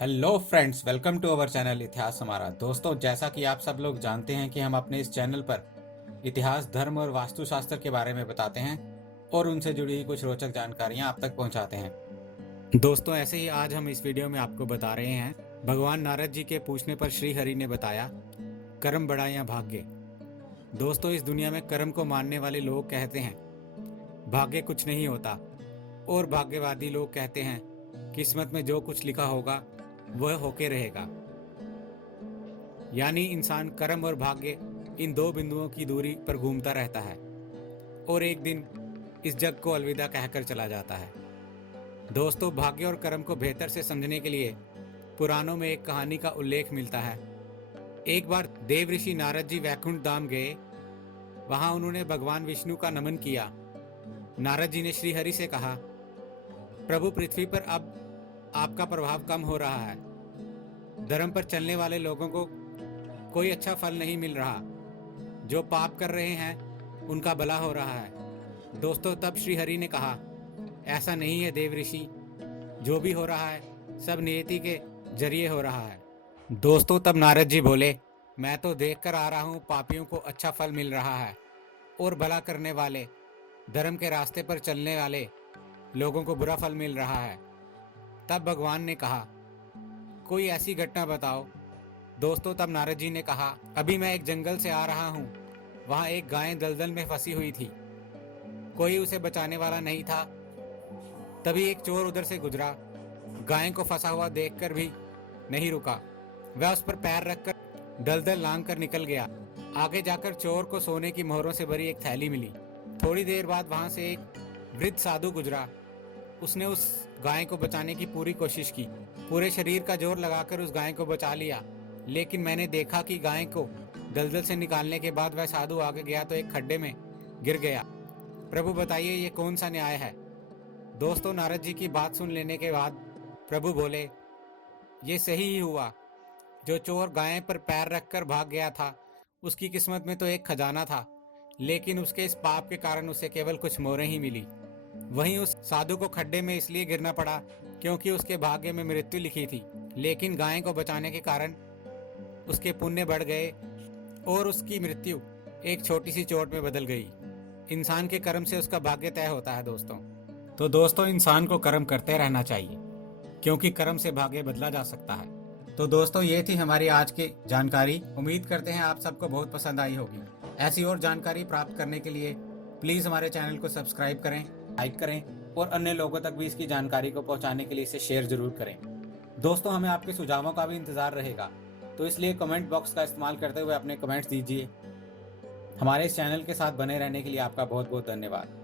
Hello friends, welcome to our channel इतिहास हमारा। दोस्तों, जैसा कि आप सब लोग जानते हैं कि हम अपने इस चैनल पर इतिहास, धर्म और वास्तुशास्त्र के बारे में बताते हैं और उनसे जुड़ी हुई कुछ रोचक जानकारियां आप तक पहुंचाते हैं। दोस्तों, ऐसे ही आज हम इस वीडियो में आपको बता रहे हैं, भगवान नारद जी के पूछने पर श्री हरि ने बताया, कर्म बड़ा या भाग्य। दोस्तों, इस दुनिया में कर्म को मानने वाले लोग कहते हैं भाग्य कुछ नहीं होता, और भाग्यवादी लोग कहते हैं किस्मत में जो कुछ लिखा होगा वह होके रहेगा। यानी इंसान कर्म और भाग्य इन दो बिंदुओं की दूरी पर घूमता रहता है और एक दिन इस जग को अलविदा कहकर चला जाता है। दोस्तों, भाग्य और कर्म को बेहतर से समझने के लिए पुराणों में एक कहानी का उल्लेख मिलता है। एक बार देव ऋषि नारद जी वैकुंठ धाम गए। वहां उन्होंने भगवान विष्णु का नमन किया। नारद जी ने श्री हरि से कहा, प्रभु, पृथ्वी पर अब आपका प्रभाव कम हो रहा है। धर्म पर चलने वाले लोगों को कोई अच्छा फल नहीं मिल रहा। जो पाप कर रहे हैं उनका भला हो रहा है। दोस्तों, तब श्री हरि ने कहा, ऐसा नहीं है देव ऋषि, जो भी हो रहा है सब नियति के जरिए हो रहा है। दोस्तों, तब नारद जी बोले, मैं तो देख कर आ रहा हूँ पापियों को अच्छा फल मिल रहा है और भला करने वाले, धर्म के रास्ते पर चलने वाले लोगों को बुरा फल मिल रहा है। तब भगवान ने कहा, कोई ऐसी घटना बताओ। दोस्तों, तब नारद जी ने कहा, अभी मैं एक जंगल से आ रहा हूँ। वहाँ एक गाय दलदल में फंसी हुई थी। कोई उसे बचाने वाला नहीं था। तभी एक चोर उधर से गुजरा। गाय को फंसा हुआ देखकर भी नहीं रुका। वह उस पर पैर रखकर दलदल लांघ कर निकल गया। आगे जाकर चोर को सोने की मोहरों से भरी एक थैली मिली। थोड़ी देर बाद वहां से एक वृद्ध साधु गुजरा। उसने उस गाय को बचाने की पूरी कोशिश की। पूरे शरीर का जोर लगाकर उस गाय को बचा लिया, लेकिन मैंने देखा कि गाय को दलदल से निकालने के बाद वह साधु आगे गया तो एक खड्डे में गिर गया। प्रभु, बताइए ये कौन सा न्याय है। दोस्तों, नारद जी की बात सुन लेने के बाद प्रभु बोले, ये सही ही हुआ। जो चोर गाय पर पैर रखकर भाग गया था, उसकी किस्मत में तो एक खजाना था, लेकिन उसके इस पाप के कारण उसे केवल कुछ मोहरें ही मिली। वहीं उस साधु को खड्डे में इसलिए गिरना पड़ा क्योंकि उसके भाग्य में मृत्यु लिखी थी, लेकिन गाय को बचाने के कारण उसके पुण्य बढ़ गए और उसकी मृत्यु एक छोटी सी चोट में बदल गई। इंसान के कर्म से उसका भाग्य तय होता है। दोस्तों, इंसान को कर्म करते रहना चाहिए, क्योंकि कर्म से भाग्य बदला जा सकता है। तो दोस्तों, ये थी हमारी आज की जानकारी। उम्मीद करते हैं आप सबको बहुत पसंद आई होगी। ऐसी और जानकारी प्राप्त करने के लिए प्लीज़ हमारे चैनल को सब्सक्राइब करें, लाइक करें और अन्य लोगों तक भी इसकी जानकारी को पहुंचाने के लिए इसे शेयर जरूर करें। दोस्तों, हमें आपके सुझावों का भी इंतज़ार रहेगा, तो इसलिए कमेंट बॉक्स का इस्तेमाल करते हुए अपने कमेंट्स दीजिए। हमारे इस चैनल के साथ बने रहने के लिए आपका बहुत बहुत धन्यवाद।